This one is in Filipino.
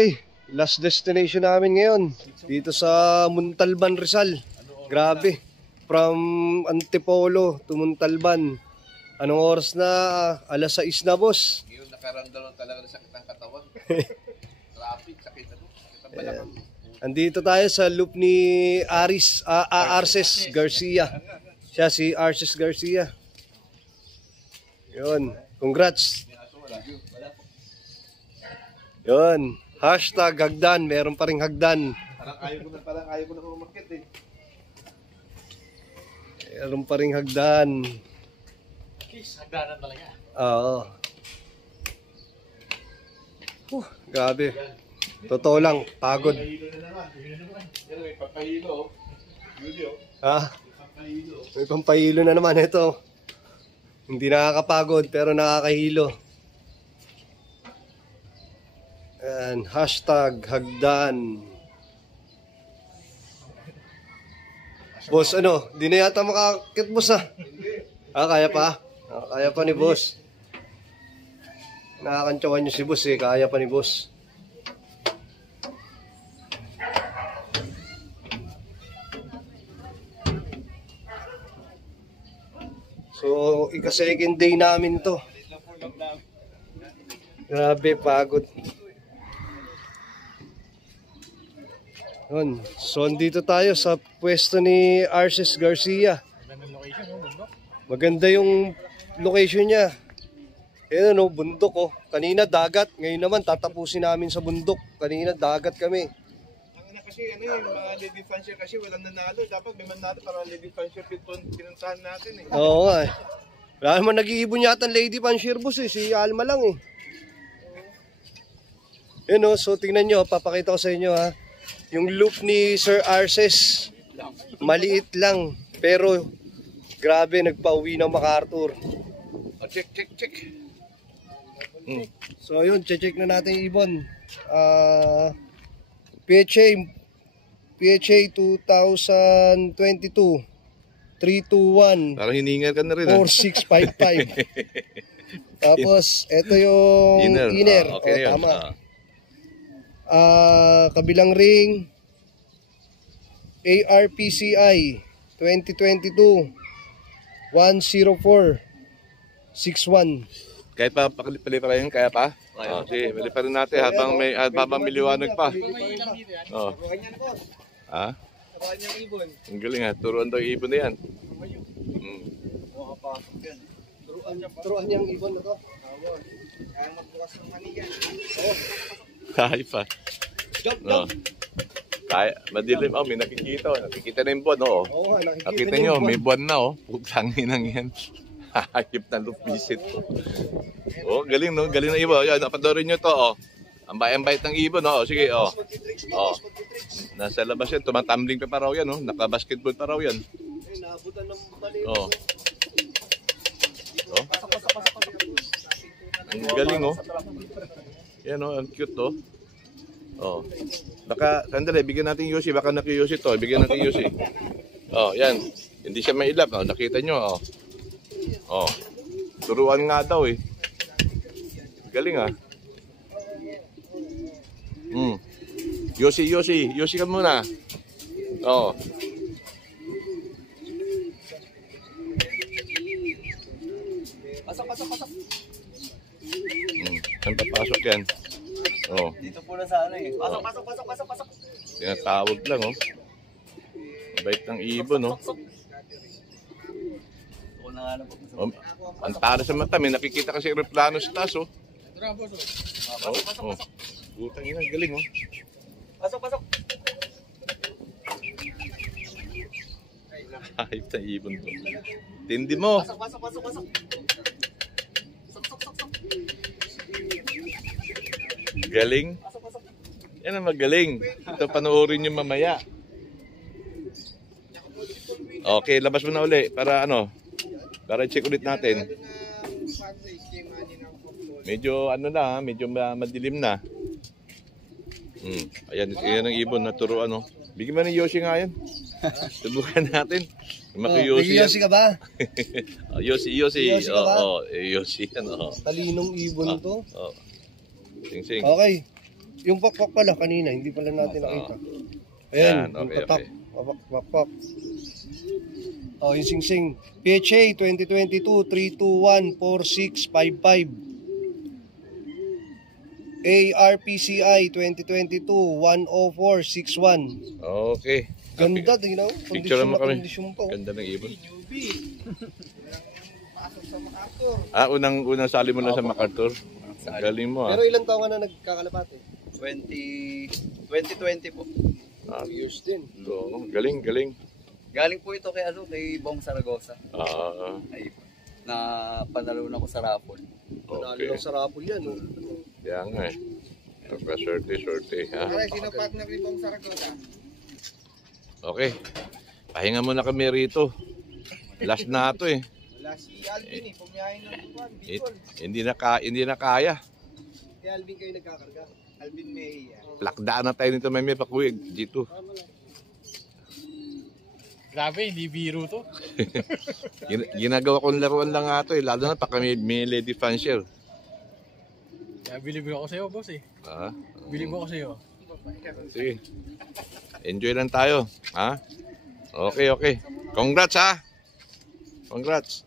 Okay, last destination namin ngayon dito sa Montalban, Rizal. Grabe, from Antipolo to Montalban. Anong oras na? Alas 6 na, boss. Ngayon nakaramdam lang talaga ng sakit ng katawan. Traffic, sakit ano? Andito tayo sa loop ni Arces Garcia. Siya si Arces Garcia. Yun, congrats. Yun, hashtag hagdan, meron pa ring hagdan. Parang ayaw ko na umakit eh. Meron pa ring hagdan. Kiss, hagdanan talaga. Oo. Grabe. Totoo lang, pagod. Yan may papahilo. Julio. Ha? May pampahilo na naman ito. Hindi nakakapagod pero nakakahilo. And hashtag hagdan. Boss, ano? Di na yata makakit, boss, ha? Kaya pa? Kaya pa ni boss. Nakakantsawan nyo si boss, eh. Kaya pa ni boss. So, ika-second day namin to. Grabe, pagod. Yun. So, dito tayo sa pwesto ni Arces Garcia. Maganda yung location niya. Ayan, no, bundok, oh. Kanina dagat, ngayon naman tatapusin namin sa bundok. Kanina dagat kami. Kasi ano yung mga lady fancier kasi walang nanalo. Dapat may manalo para lady fancier pinuntahan natin eh. Oo nga eh. Wala naman nag-iibon yata ang lady fancier, boss, eh. Si Alma lang eh. Yun, oh. So tingnan nyo, papakita ko sa inyo, ha. Yung loop ni Sir Arces, maliit lang, pero grabe, nagpauwi ng MacArthur. Check. So yun, check na natin yung ibon. PHA 2022 321 Parang hiningal ka na rin. 4655. Tapos ito yung inner. Okay, tama. Kabilang ring ARPCI 2022 10461. Kahit pa paliparin, kaya pa? Sige, paliparin natin habang may liwanag pa. Oh. Ha? Ang galing ha, turuan daw yung ibon na yan. Turuan niyang ibon na to. Kaya pa. No. Kaya, madilim. Oh, may nakikita. Nakikita na yung buwan. Oh. Oo, Nakita nyo, may buwan na. Oh. Pugsangin ang yan. Hayop na lupisit. Oh, galing no? Galing na ibon. Yan, napadorin nyo to. Oh. Ang bayang-bayit ng ibon. Oh. Sige, oh. Oh. Nasa labas yan. Tumatumbling pa raw yan. Oh. Naka-basketball pa raw yan. Oh. Oh. Ang galing, oh. Yan, oh. Ang cute, oh. Oh. Baka, sandali, bigyan natin Yoshi. Baka naki-Yoshi to. Bigyan natin Yoshi. Oh, yan. Hindi siya mailap. Oh, nakita nyo, oh. Oh. Turuan nga daw, eh. Galing, ah. Yoshi ka muna. Oh. Pasok. Saan papasok yan? Oh. Dito po na sa ano eh. Pasok. Tinatawag lang, oh. Bait ng ibon, oh. Ako na nga na po. Ang tara sa mata, may nakikita kasi aeroplano sa taas, oh. Oh. Butang ina, galing, oh. Pasok. Hayop na ibon to. Tindi mo. Pasok. Galing. Yan ang magaling. Ito panoorin nyo mamaya. Okay, labas mo na uli. Para ano? Para check ulit natin. Medyo ano na, medyo madilim na. Ayan, yan ang ibon na turuan, no? Bigyan mo ng Yoshi nga yan. Subukan natin. Yoshi ka ba? Yoshi. Yoshi ka ba? Yoshi yan. Talinong ibon to. Sing. Okay. Yung pakpak pala kanina, hindi pala natin nakita. Yan, Ayan, yung okay, tatak. okay. Pakpak. Oh, yung singsing. PHA 2022 321 4655. ARPCI 2022 10461. Okay. Ganda, you know? Picture mo kami. Kondisyon pa. Ganda ng ibon. Unang sali mo na sa MacArthur. Galing mo Pero ilang taon ka na nagkakalapate? 2020 po. 2 years din. So, galing. Galing po ito kay Bong Saragosa. Ay, na panalo na ko sa raffle. Panalo Okay. lang sa rapol yan. No? Kaya nga eh. Sorte. Ha? Sino partner ni Bong Saragosa? Okay. Pahinga muna kami rito. Last na ito eh. Wala si Alvin pumiyahin ng buwan, Hindi na kaya. Kaya Alvin kayo nagkakarga. Alvin May. Plakdaan na tayo nito may pakuwig. Dito. Grabe, hindi biro to. Ginagawa kong laruan lang nga ito eh. Lalo na pa kami may lady fancier. Kaya bilib ako sa'yo, boss eh. Ha? Bilib ako sa'yo. Sige. Enjoy lang tayo. Ha? Okay. Congrats ha. Congrats.